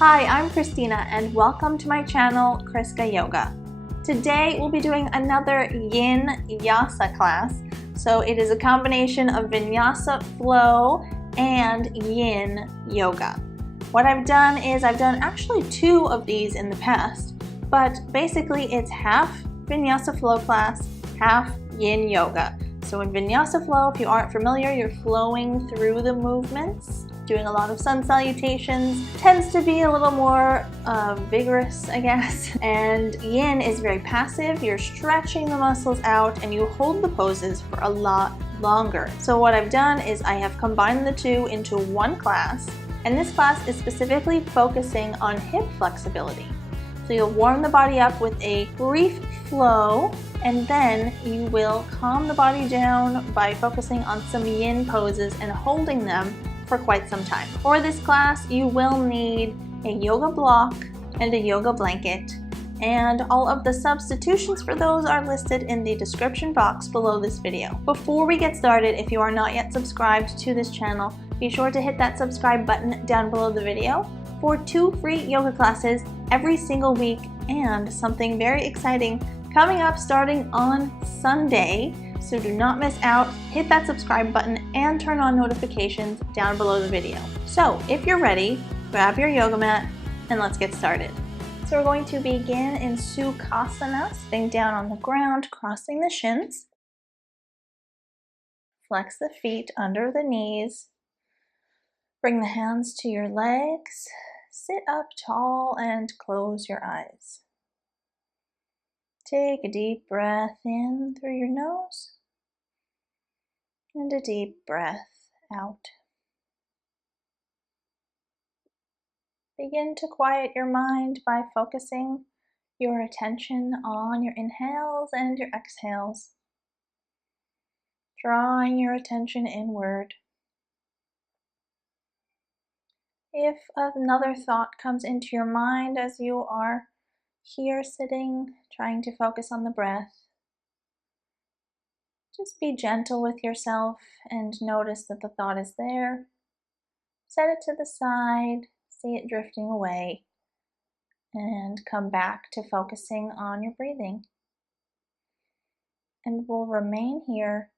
Hi, I'm Christina and welcome to my channel, ChriskaYoga. Today we'll be doing another Vinyasa class. So it is a combination of Vinyasa flow and Yin yoga. What I've done is I've done actually two of these in the past, but basically it's half Vinyasa flow class, half Yin yoga. So in Vinyasa flow, if you aren't familiar, you're flowing through the movements, doing a lot of sun salutations, tends to be a little more vigorous, I guess. And Yin is very passive, you're stretching the muscles out and you hold the poses for a lot longer. So what I've done is I have combined the two into one class, and this class is specifically focusing on hip flexibility. So you'll warm the body up with a brief flow, and then you will calm the body down by focusing on some Yin poses and holding them for quite some time. For this class, you will need a yoga block and a yoga blanket, and all of the substitutions for those are listed in the description box below this video. Before we get started, if you are not yet subscribed to this channel, be sure to hit that subscribe button down below the video for 2 free yoga classes every single week, and something very exciting coming up starting on Sunday. So do not miss out. Hit that subscribe button and turn on notifications down below the video. So if you're ready, grab your yoga mat and let's get started. So we're going to begin in Sukhasana, sitting down on the ground, crossing the shins. Flex the feet under the knees. Bring the hands to your legs. Sit up tall and close your eyes. Take a deep breath in through your nose and a deep breath out. Begin to quiet your mind by focusing your attention on your inhales and your exhales, drawing your attention inward. If another thought comes into your mind as you are here sitting, trying to focus on the breath, just be gentle with yourself and notice that the thought is there. Set it to the side, see it drifting away, and come back to focusing on your breathing. And we'll remain here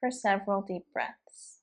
for several deep breaths.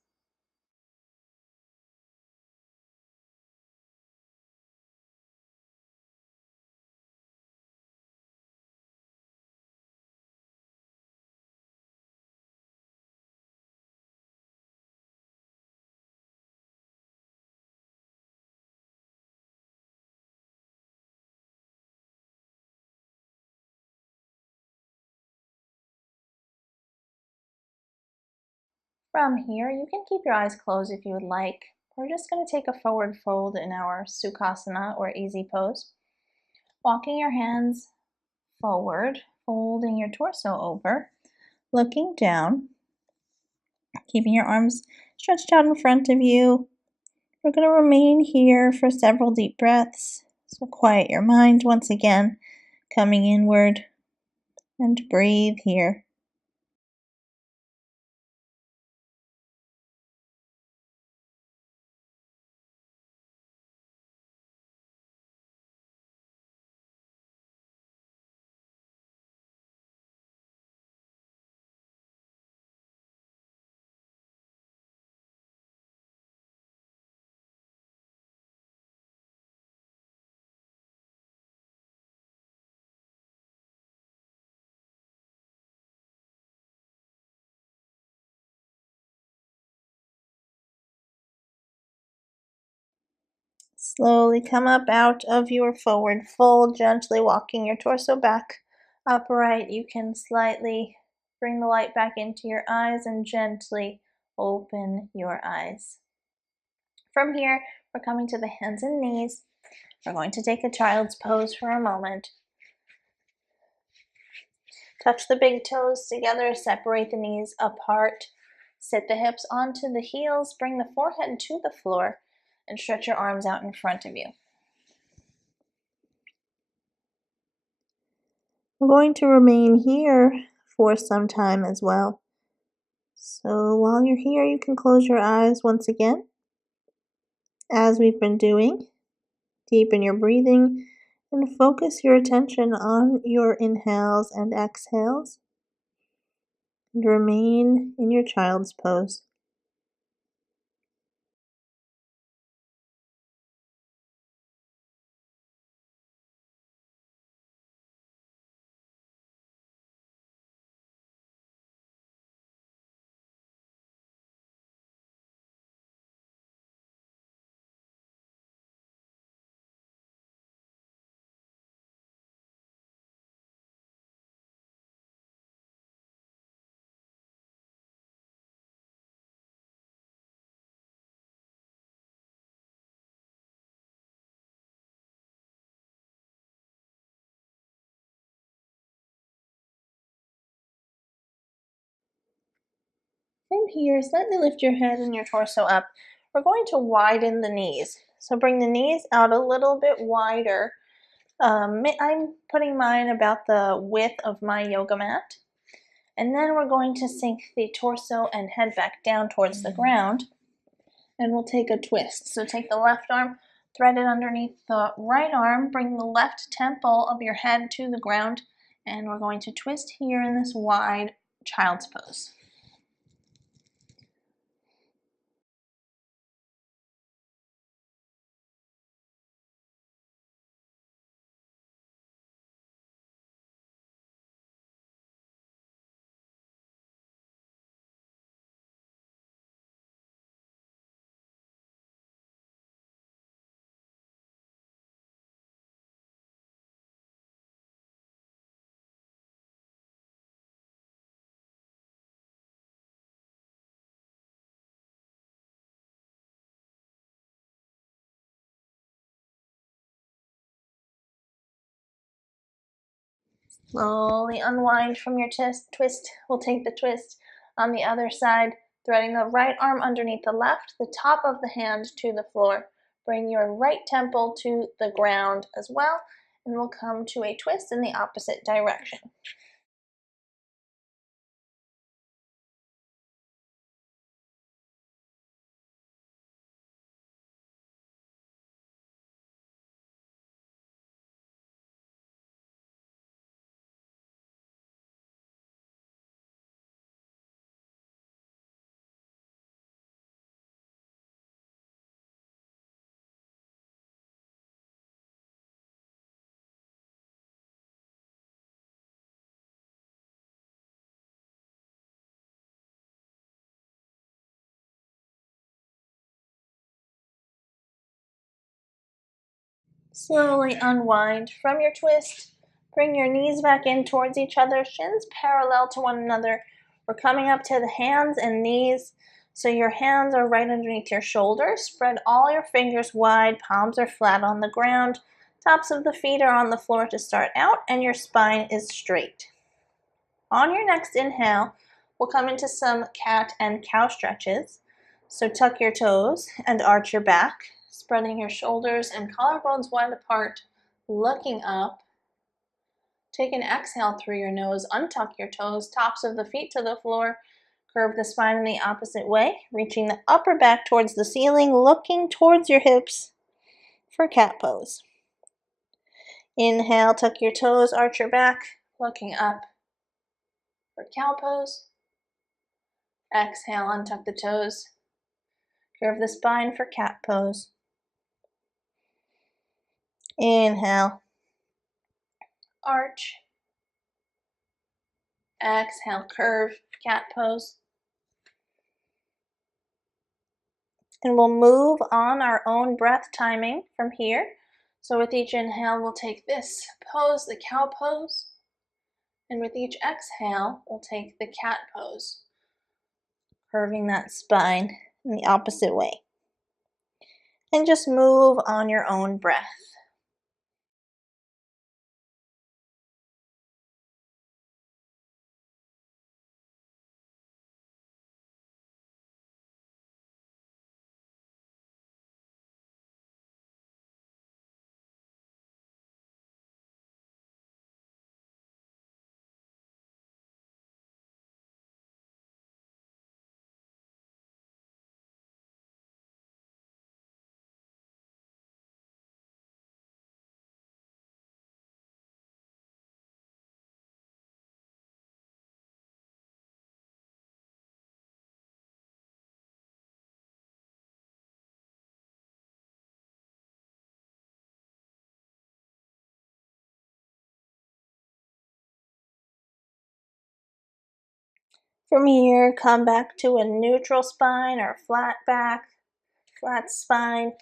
From here, you can keep your eyes closed if you would like. We're just going to take a forward fold in our Sukhasana or easy pose. Walking your hands forward, folding your torso over, looking down, keeping your arms stretched out in front of you. We're going to remain here for several deep breaths. So quiet your mind once again, coming inward, and breathe here. Slowly come up out of your forward fold, gently walking your torso back upright. You can slightly bring the light back into your eyes and gently open your eyes. From here, we're coming to the hands and knees. We're going to take a child's pose for a moment. Touch the big toes together, separate the knees apart. Sit the hips onto the heels, bring the forehead to the floor, and stretch your arms out in front of you. We're going to remain here for some time as well. So while you're here, you can close your eyes once again, as we've been doing. Deepen your breathing and focus your attention on your inhales and exhales. And remain in your child's pose. From here, slightly lift your head and your torso up. We're going to widen the knees. So bring the knees out a little bit wider. I'm putting mine about the width of my yoga mat. And then we're going to sink the torso and head back down towards the ground. And we'll take a twist. So take the left arm, thread it underneath the right arm, bring the left temple of your head to the ground, and we're going to twist here in this wide child's pose. Slowly unwind from your twist. We'll take the twist on the other side, threading the right arm underneath the left, the top of the hand to the floor. Bring your right temple to the ground as well, and we'll come to a twist in the opposite direction. Slowly unwind from your twist. Bring your knees back in towards each other, shins parallel to one another. We're coming up to the hands and knees. So your hands are right underneath your shoulders. Spread all your fingers wide, palms are flat on the ground. Tops of the feet are on the floor to start out, and your spine is straight. On your next inhale, we'll come into some cat and cow stretches. So tuck your toes and arch your back, spreading your shoulders and collarbones wide apart, looking up. Take an exhale through your nose, untuck your toes, tops of the feet to the floor, curve the spine in the opposite way, reaching the upper back towards the ceiling, looking towards your hips for cat pose. Inhale, tuck your toes, arch your back, looking up for cow pose. Exhale, untuck the toes, curve the spine for cat pose. Inhale, arch. Exhale, curve, cat pose. And we'll move on our own breath timing from here. So with each inhale, we'll take this pose, the cow pose. And with each exhale, we'll take the cat pose, curving that spine in the opposite way. And just move on your own breath. From here, come back to a neutral spine or flat back, flat spine.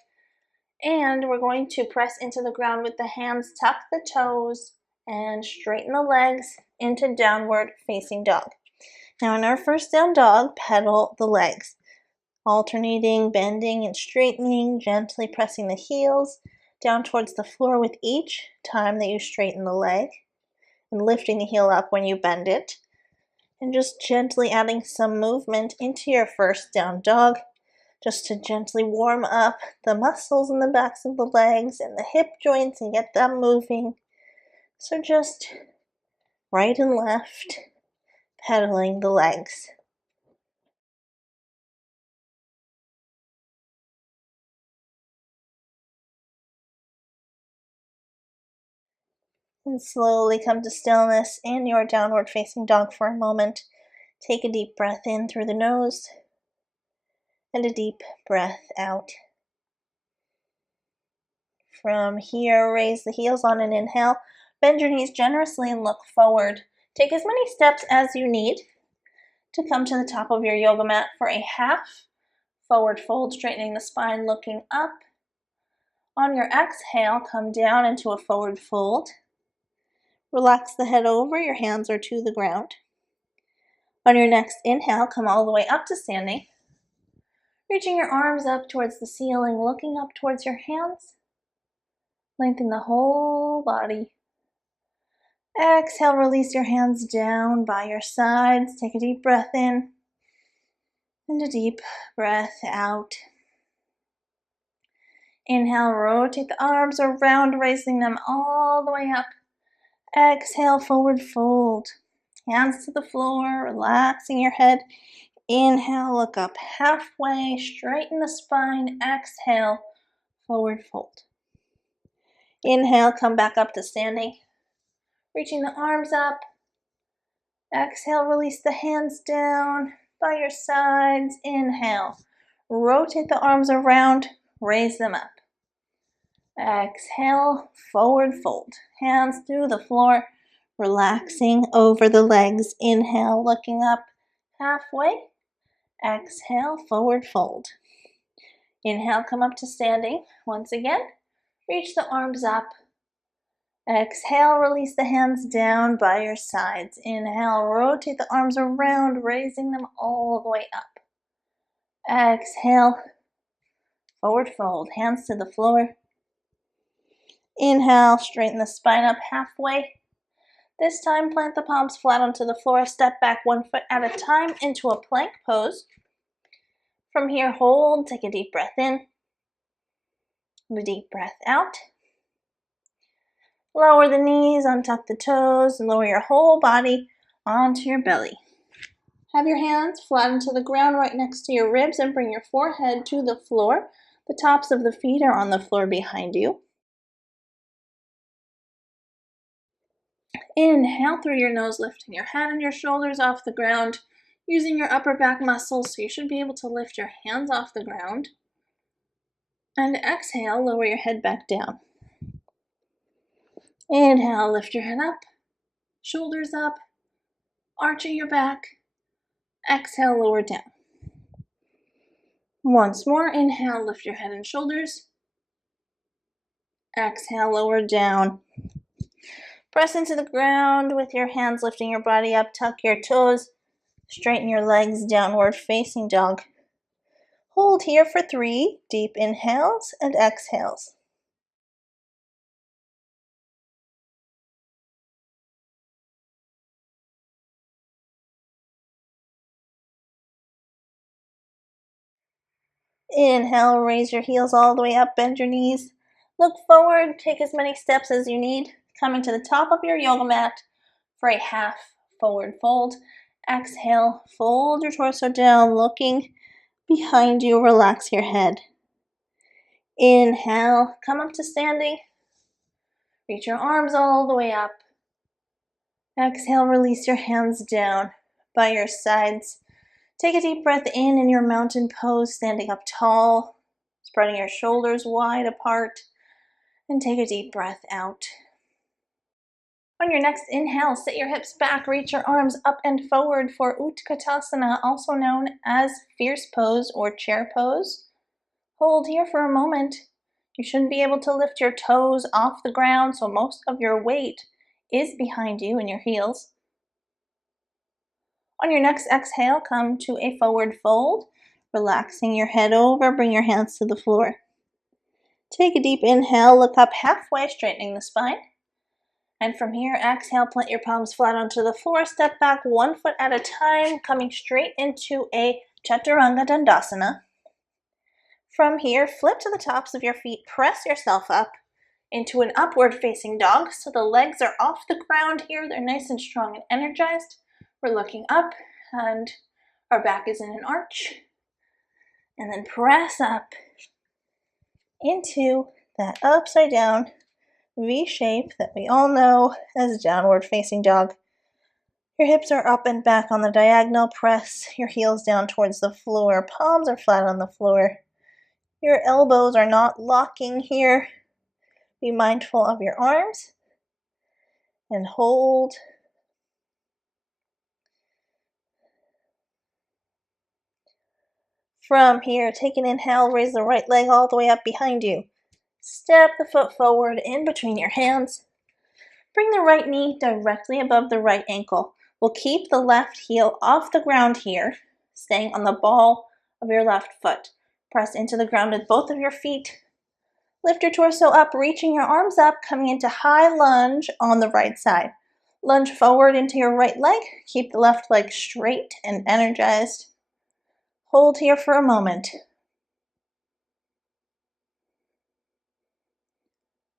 And we're going to press into the ground with the hands, tuck the toes, and straighten the legs into downward facing dog. Now in our first down dog, pedal the legs, alternating, bending and straightening, gently pressing the heels down towards the floor with each time that you straighten the leg, and lifting the heel up when you bend it, and just gently adding some movement into your first down dog, just to gently warm up the muscles in the backs of the legs and the hip joints and get them moving. So just right and left, pedaling the legs. And slowly come to stillness in your downward facing dog for a moment. Take a deep breath in through the nose and a deep breath out. From here, raise the heels on an inhale. Bend your knees generously and look forward. Take as many steps as you need to come to the top of your yoga mat for a half forward fold, straightening the spine, looking up. On your exhale, come down into a forward fold. Relax the head over, your hands are to the ground. On your next inhale, come all the way up to standing. Reaching your arms up towards the ceiling, looking up towards your hands. Lengthen the whole body. Exhale, release your hands down by your sides. Take a deep breath in and a deep breath out. Inhale, rotate the arms around, raising them all the way up. Exhale, forward fold. Hands to the floor, relaxing your head. Inhale, look up halfway, straighten the spine. Exhale, forward fold. Inhale, come back up to standing. Reaching the arms up. Exhale, release the hands down by your sides. Inhale, rotate the arms around, raise them up. Exhale, forward fold. Hands through the floor, relaxing over the legs. Inhale, looking up halfway. Exhale, forward fold. Inhale, come up to standing. Once again, reach the arms up. Exhale, release the hands down by your sides. Inhale, rotate the arms around, raising them all the way up. Exhale, forward fold. Hands to the floor. Inhale, straighten the spine up halfway. This time, plant the palms flat onto the floor. Step back 1 foot at a time into a plank pose. From here, hold. Take a deep breath in and a deep breath out. Lower the knees, untuck the toes, and lower your whole body onto your belly. Have your hands flatten to the ground right next to your ribs and bring your forehead to the floor. The tops of the feet are on the floor behind you. Inhale through your nose, lifting your head and your shoulders off the ground, using your upper back muscles, so you should be able to lift your hands off the ground. And exhale, lower your head back down. Inhale, lift your head up, shoulders up, arching your back. Exhale, lower down. Once more, inhale, lift your head and shoulders. Exhale, lower down. Press into the ground with your hands, lifting your body up. Tuck your toes, straighten your legs, downward facing dog. Hold here for 3 deep inhales and exhales. Inhale, raise your heels all the way up, bend your knees. Look forward, take as many steps as you need. Coming to the top of your yoga mat for a half forward fold. Exhale, fold your torso down, looking behind you, relax your head. Inhale, come up to standing. Reach your arms all the way up. Exhale, release your hands down by your sides. Take a deep breath in your mountain pose, standing up tall, spreading your shoulders wide apart, and take a deep breath out. On your next inhale, sit your hips back, reach your arms up and forward for Utkatasana, also known as fierce pose or chair pose. Hold here for a moment. You shouldn't be able to lift your toes off the ground, so most of your weight is behind you in your heels. On your next exhale, come to a forward fold, relaxing your head over, bring your hands to the floor. Take a deep inhale, look up halfway, straightening the spine. And from here, exhale, plant your palms flat onto the floor, step back 1 foot at a time, coming straight into a Chaturanga Dandasana. From here, flip to the tops of your feet, press yourself up into an upward facing dog. So the legs are off the ground here, they're nice and strong and energized. We're looking up and our back is in an arch. And then press up into that upside down V shape that we all know as downward facing dog. Your hips are up and back on the diagonal. Press your heels down towards the floor. Palms are flat on the floor. Your elbows are not locking here. Be mindful of your arms and hold. From here, take an inhale, raise the right leg all the way up behind you. Step the foot forward in between your hands. Bring the right knee directly above the right ankle. We'll keep the left heel off the ground here, staying on the ball of your left foot. Press into the ground with both of your feet. Lift your torso up, reaching your arms up, coming into high lunge on the right side. Lunge forward into your right leg. Keep the left leg straight and energized. Hold here for a moment.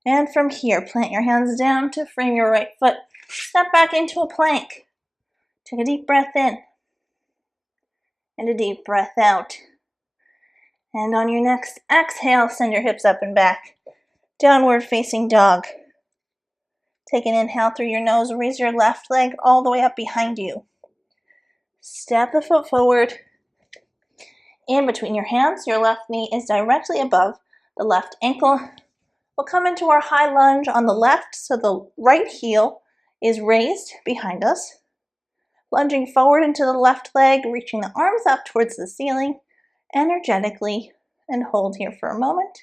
And from here, plant your hands down to frame your right foot. Step back into a plank. Take a deep breath in and a deep breath out. And on your next exhale, send your hips up and back. Downward facing dog. Take an inhale through your nose, raise your left leg all the way up behind you. Step the foot forward. In between your hands, your left knee is directly above the left ankle. We'll come into our high lunge on the left, so the right heel is raised behind us. Lunging forward into the left leg, reaching the arms up towards the ceiling, energetically, and hold here for a moment.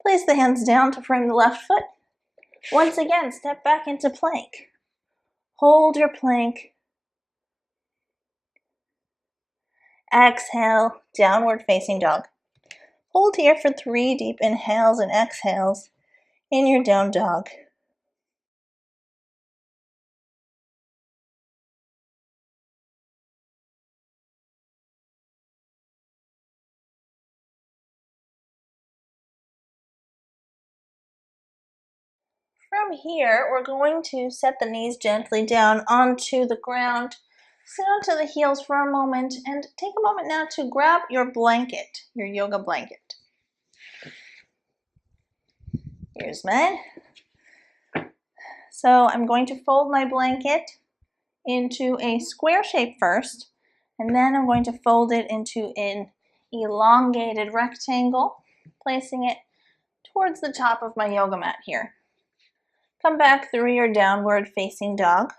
Place the hands down to frame the left foot. Once again, step back into plank. Hold your plank. Exhale, downward facing dog. Hold here for 3 deep inhales and exhales in your down dog. From here, we're going to set the knees gently down onto the ground. Sit onto the heels for a moment and take a moment now to grab your blanket, your yoga blanket. Here's mine. So I'm going to fold my blanket into a square shape first, and then I'm going to fold it into an elongated rectangle, placing it towards the top of my yoga mat here. Come back through your downward facing dog.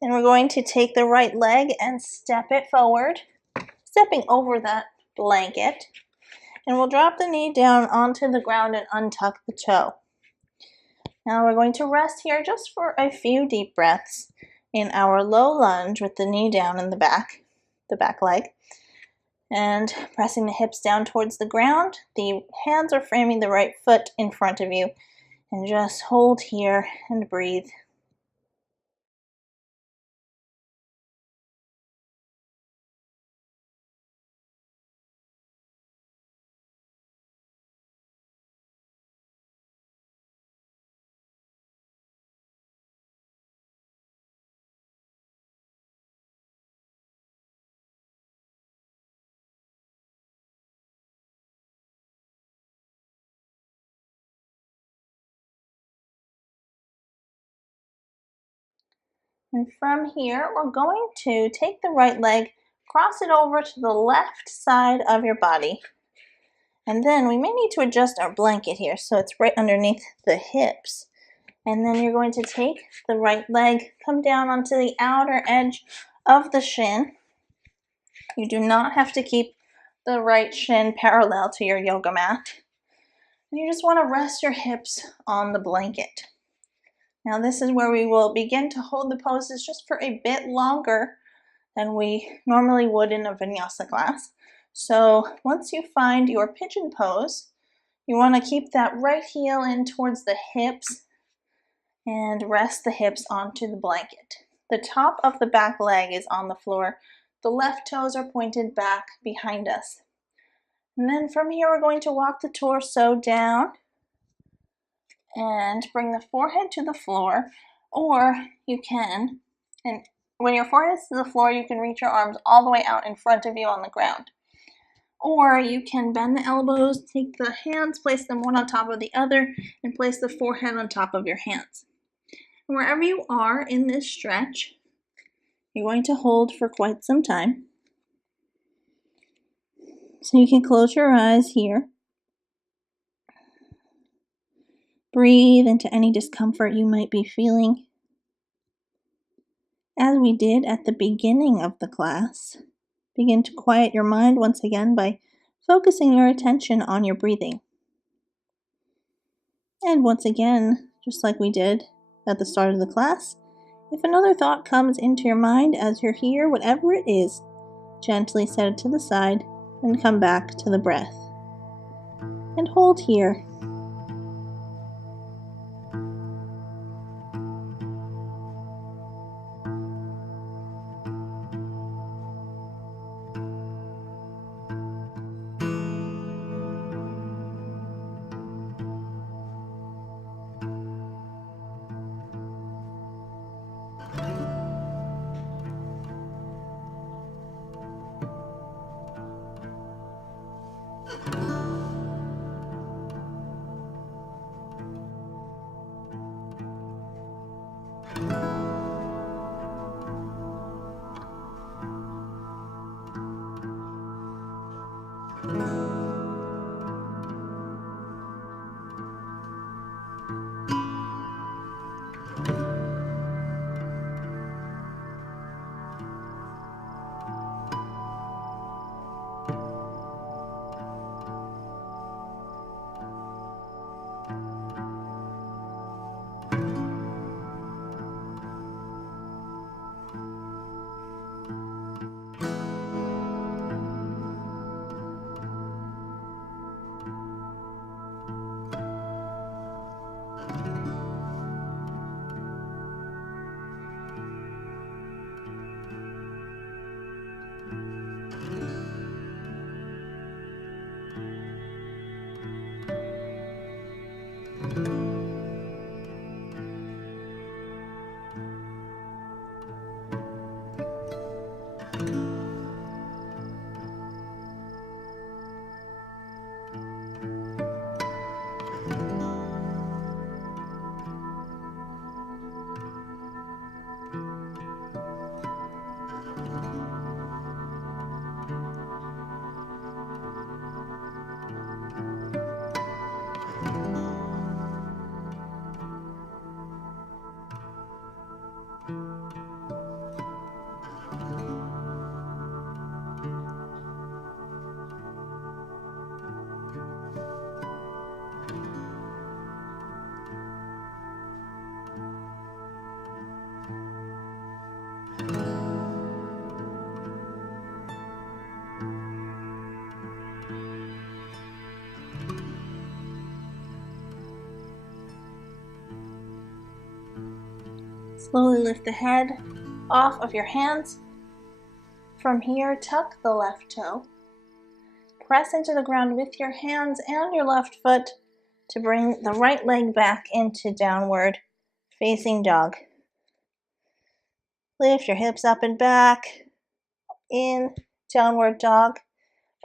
And we're going to take the right leg and step it forward, stepping over that blanket. And we'll drop the knee down onto the ground and untuck the toe. Now we're going to rest here just for a few deep breaths in our low lunge with the knee down in the back leg. And pressing the hips down towards the ground. The hands are framing the right foot in front of you. And just hold here and breathe. And from here, we're going to take the right leg, cross it over to the left side of your body, And then we may need to adjust our blanket here so it's right underneath the hips. And then you're going to take the right leg, come down onto the outer edge of the shin. You do not have to keep the right shin parallel to your yoga mat. And you just want to rest your hips on the blanket. Now this is where we will begin to hold the poses just for a bit longer than we normally would in a vinyasa class. So once you find your pigeon pose, you want to keep that right heel in towards the hips and rest the hips onto the blanket. The top of the back leg is on the floor. The left toes are pointed back behind us. And then from here, we're going to walk the torso down and bring the forehead to the floor, or you can, and when your forehead is to the floor, you can reach your arms all the way out in front of you on the ground. Or you can bend the elbows, take the hands, place them one on top of the other, and place the forehead on top of your hands. And wherever you are in this stretch, you're going to hold for quite some time. So you can close your eyes here. Breathe into any discomfort you might be feeling. As we did at the beginning of the class, begin to quiet your mind once again by focusing your attention on your breathing. And once again, just like we did at the start of the class, if another thought comes into your mind as you're here, whatever it is, gently set it to the side and come back to the breath. And hold here. Slowly lift the head off of your hands. From here, tuck the left toe. Press into the ground with your hands and your left foot to bring the right leg back into downward facing dog. Lift your hips up and back in downward dog.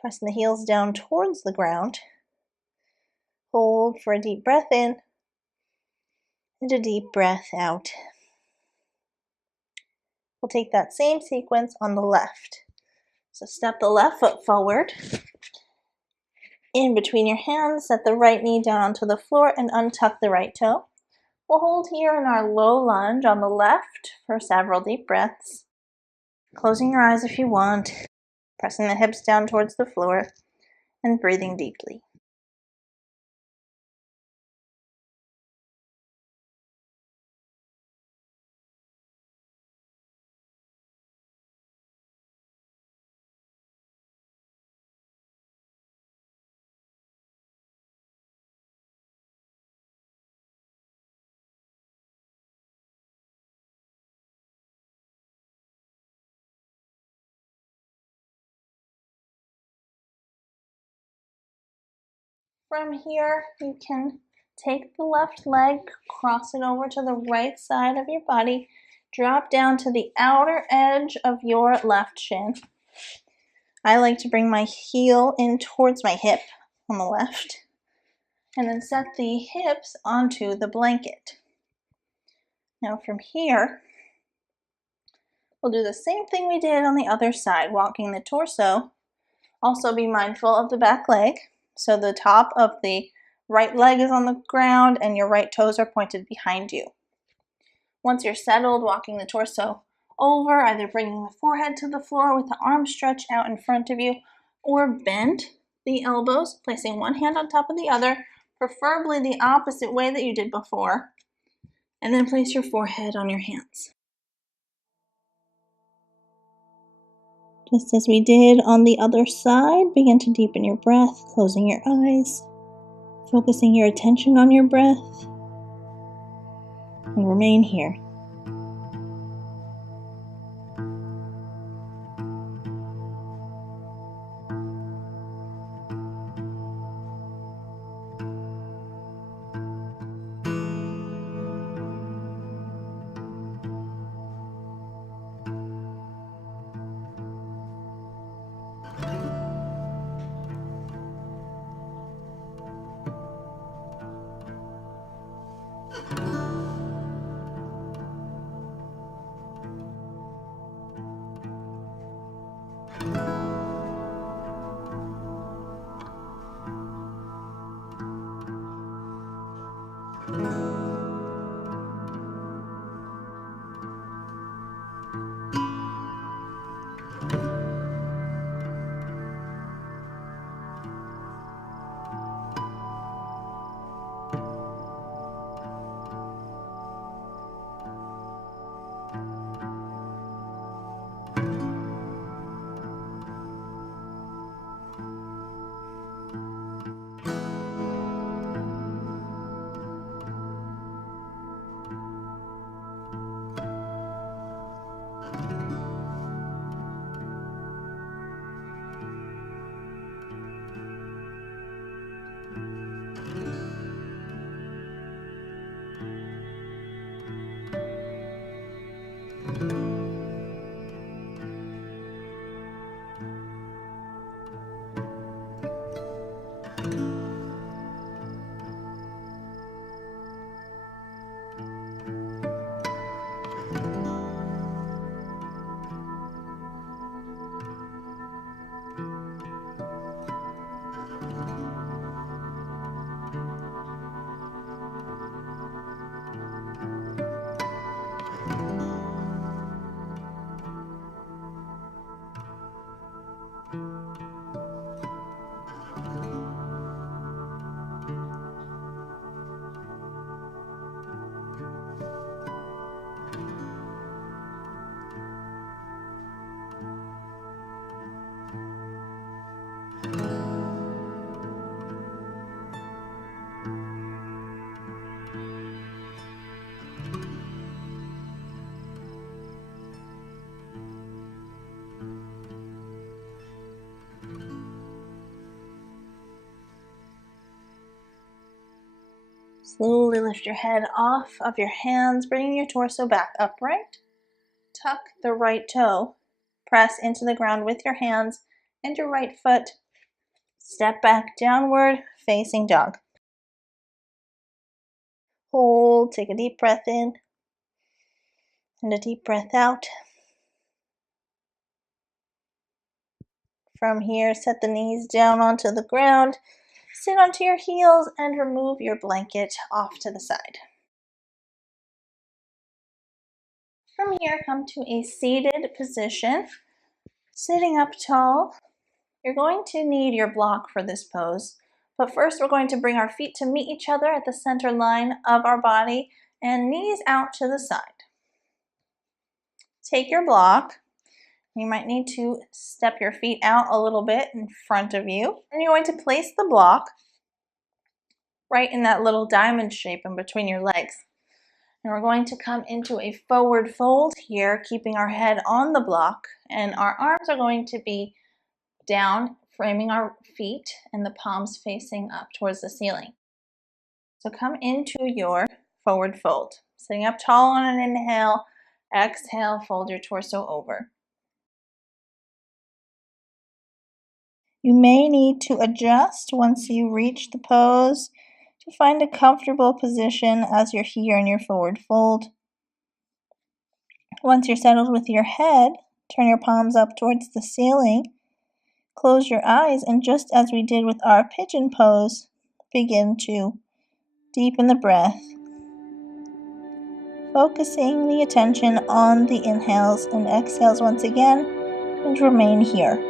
Pressing the heels down towards the ground. Hold for a deep breath in and a deep breath out. We'll take that same sequence on the left. So step the left foot forward. in between your hands, set the right knee down onto the floor and untuck the right toe. We'll hold here in our low lunge on the left for several deep breaths. Closing your eyes if you want, pressing the hips down towards the floor and breathing deeply. From here, you can take the left leg, cross it over to the right side of your body, drop down to the outer edge of your left shin. I like to bring my heel in towards my hip on the left, and then set the hips onto the blanket. Now from here, we'll do the same thing we did on the other side, walking the torso. Also be mindful of the back leg. So the top of the right leg is on the ground and your right toes are pointed behind you. Once you're settled, walking the torso over, either bringing the forehead to the floor with the arms stretched out in front of you, or bend the elbows, placing one hand on top of the other, preferably the opposite way that you did before, and then place your forehead on your hands. Just as we did on the other side, begin to deepen your breath, closing your eyes, focusing your attention on your breath, and remain here. Slowly lift your head off of your hands, bringing your torso back upright. Tuck the right toe. Press into the ground with your hands and your right foot. Step back downward, facing dog. Hold, take a deep breath in and a deep breath out. From here, set the knees down onto the ground sit onto your heels and remove your blanket off to the side. From here, come to a seated position, sitting up tall. You're going to need your block for this pose, but first we're going to bring our feet to meet each other at the center line of our body and knees out to the side. Take your block. You might need to step your feet out a little bit in front of you, and you're going to place the block right in that little diamond shape in between your legs. And we're going to come into a forward fold here, keeping our head on the block, and our arms are going to be down, framing our feet, and the palms facing up towards the ceiling. So come into your forward fold. Sitting up tall on an inhale, exhale, fold your torso over. You may need to adjust once you reach the pose to find a comfortable position as you're here in your forward fold. Once you're settled with your head, turn your palms up towards the ceiling, close your eyes, and just as we did with our pigeon pose, begin to deepen the breath, focusing the attention on the inhales and exhales once again, and remain here.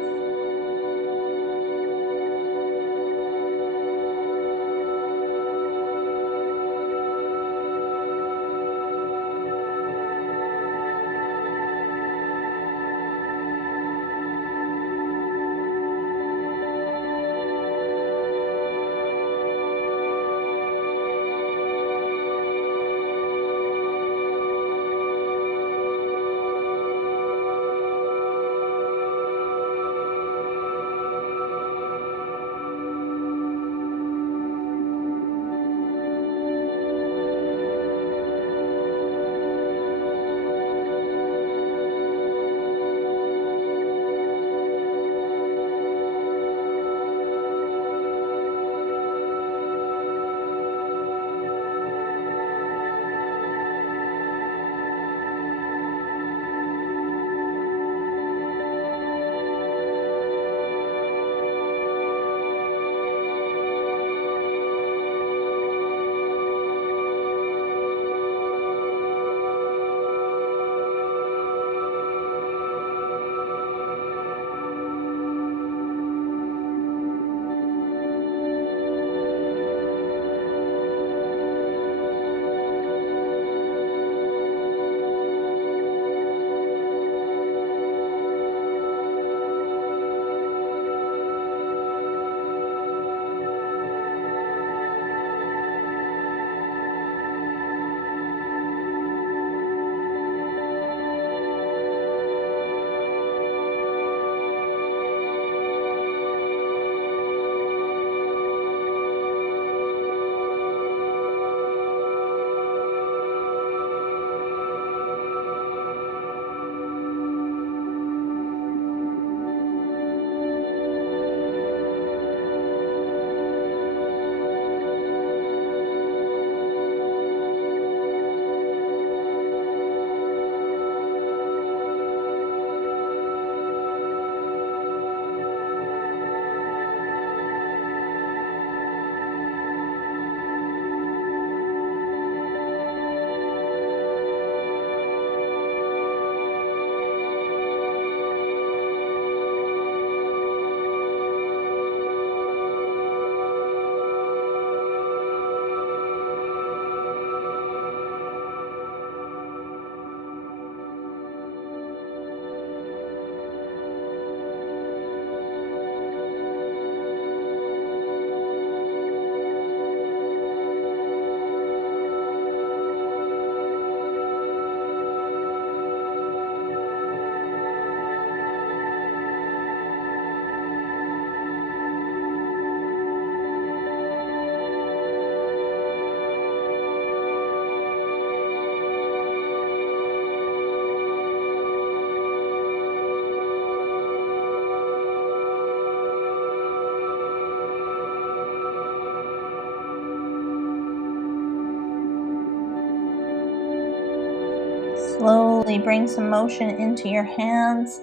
Slowly bring some motion into your hands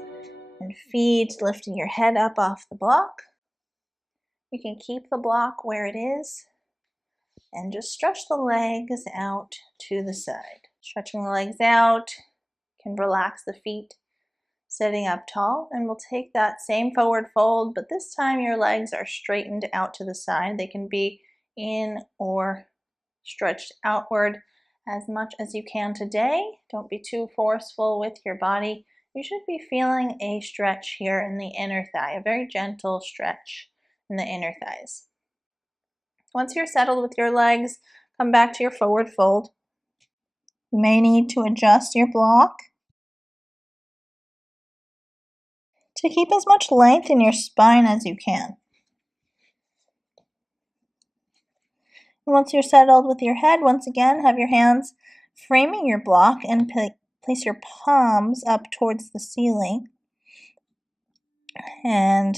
and feet, lifting your head up off the block. You can keep the block where it is and just stretch the legs out to the side. Stretching the legs out can relax the feet, sitting up tall, and we'll take that same forward fold, but this time your legs are straightened out to the side. They can be in or stretched outward as much as you can today. Don't be too forceful with your body. You should be feeling a stretch here in the inner thigh, a very gentle stretch in the inner thighs. Once you're settled with your legs, come back to your forward fold. You may need to adjust your block to keep as much length in your spine as you can. And once you're settled with your head, once again, have your hands framing your block and place your palms up towards the ceiling. And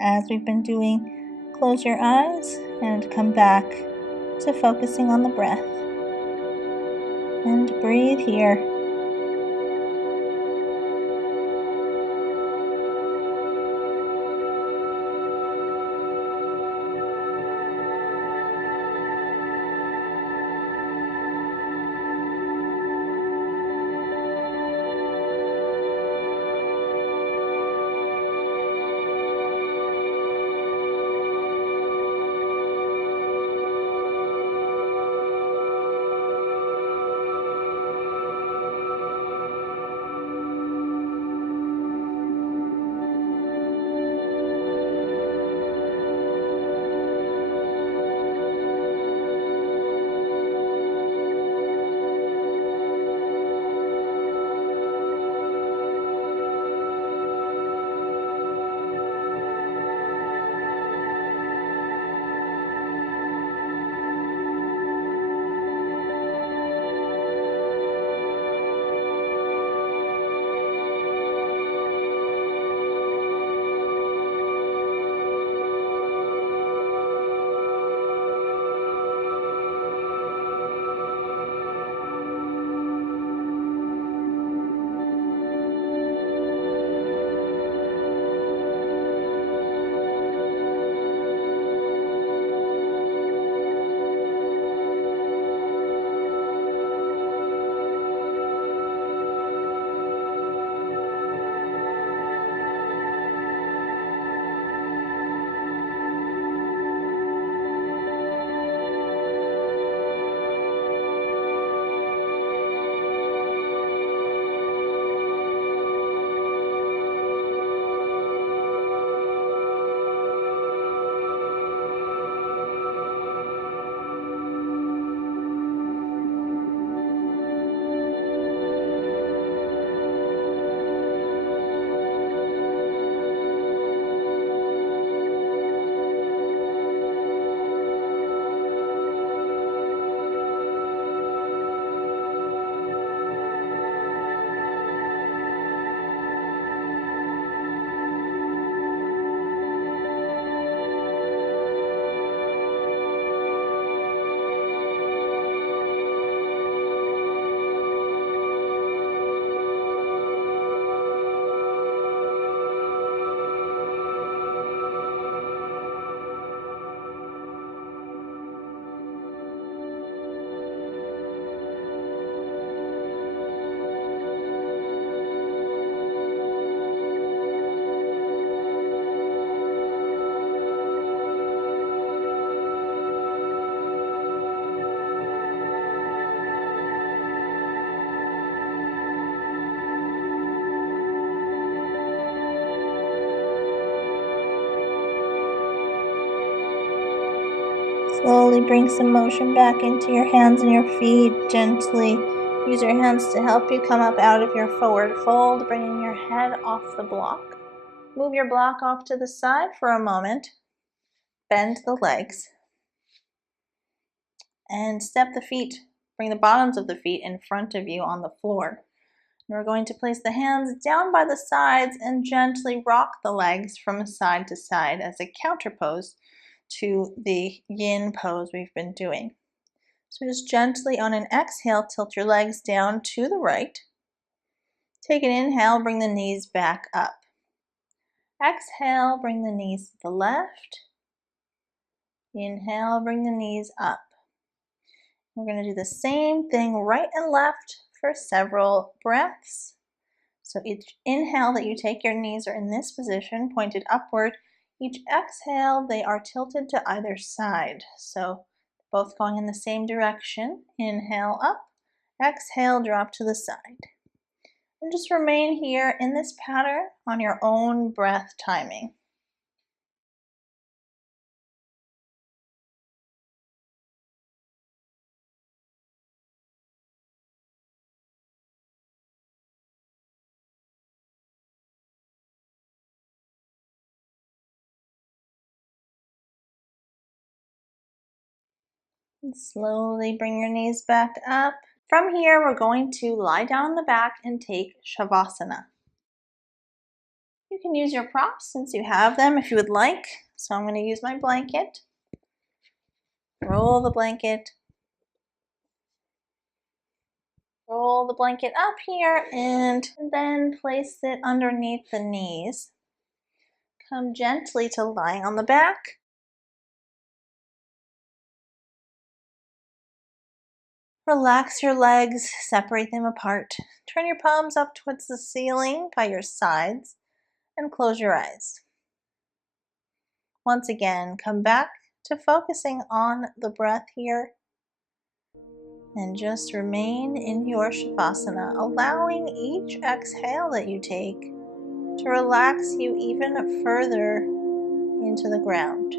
as we've been doing, close your eyes and come back to focusing on the breath. And breathe here. Slowly bring some motion back into your hands and your feet. Gently use your hands to help you come up out of your forward fold, bringing your head off the block. Move your block off to the side for a moment. Bend the legs. And step the feet. Bring the bottoms of the feet in front of you on the floor. And we're going to place the hands down by the sides and gently rock the legs from side to side as a counter pose to the yin pose we've been doing. So just gently on an exhale, tilt your legs down to the right. Take an inhale, bring the knees back up. Exhale, bring the knees to the left. Inhale, bring the knees up. We're going to do the same thing right and left for several breaths. So each inhale that you take, your knees are in this position, pointed upward. Each exhale, they are tilted to either side. So both going in the same direction. Inhale up, exhale, drop to the side. And just remain here in this pattern on your own breath timing. And slowly bring your knees back up. From here, we're going to lie down on the back and take Shavasana. You can use your props since you have them if you would like. So I'm going to use my blanket. Roll the blanket. Roll the blanket up here and then place it underneath the knees. Come gently to lying on the back. Relax your legs, separate them apart. Turn your palms up towards the ceiling by your sides and close your eyes. Once again, come back to focusing on the breath here and just remain in your Shavasana, allowing each exhale that you take to relax you even further into the ground.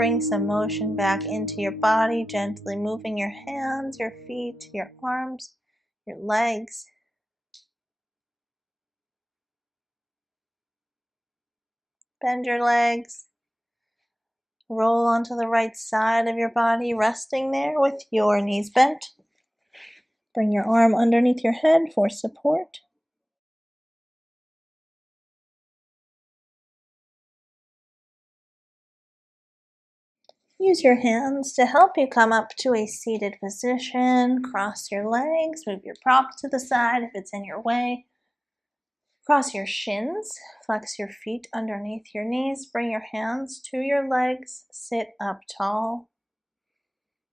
bring some motion back into your body, gently moving your hands, your feet, your arms, your legs. Bend your legs. Roll onto the right side of your body, resting there with your knees bent. Bring your arm underneath your head for support. Use your hands to help you come up to a seated position. Cross your legs, move your prop to the side if it's in your way. Cross your shins, flex your feet underneath your knees, bring your hands to your legs, sit up tall.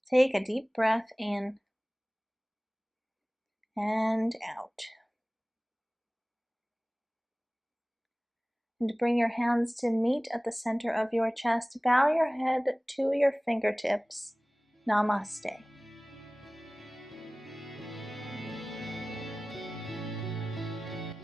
Take a deep breath in and out. And bring your hands to meet at the center of your chest. Bow your head to your fingertips. Namaste.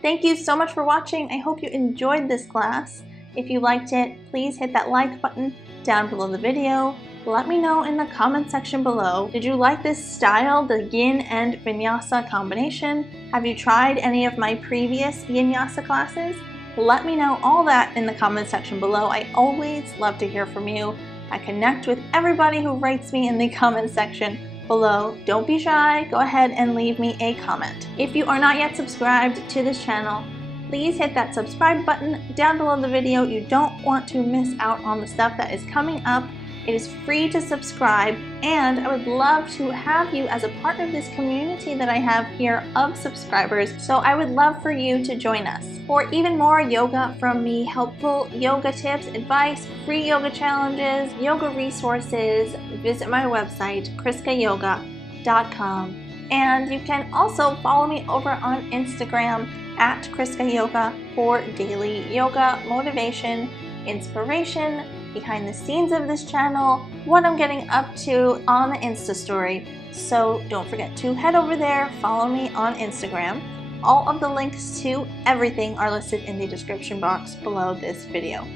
Thank you so much for watching. I hope you enjoyed this class. If you liked it, please hit that like button down below the video. Let me know in the comment section below. Did you like this style, the Yin and Vinyasa combination? Have you tried any of my previous Vinyasa classes? Let me know all that in the comment section below. I always love to hear from you. I connect with everybody who writes me in the comment section below. Don't be shy, go ahead and leave me a comment. If you are not yet subscribed to this channel, please hit that subscribe button down below the video. You don't want to miss out on the stuff that is coming up. It is free to subscribe, and I would love to have you as a part of this community that I have here of subscribers, so I would love for you to join us. For even more yoga from me, helpful yoga tips, advice, free yoga challenges, yoga resources, visit my website, ChriskaYoga.com. And you can also follow me over on Instagram at ChriskaYoga for daily yoga motivation, inspiration, behind the scenes of this channel, what I'm getting up to on the Insta story. So don't forget to head over there, follow me on Instagram. All of the links to everything are listed in the description box below this video.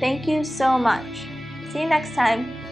Thank you so much. See you next time.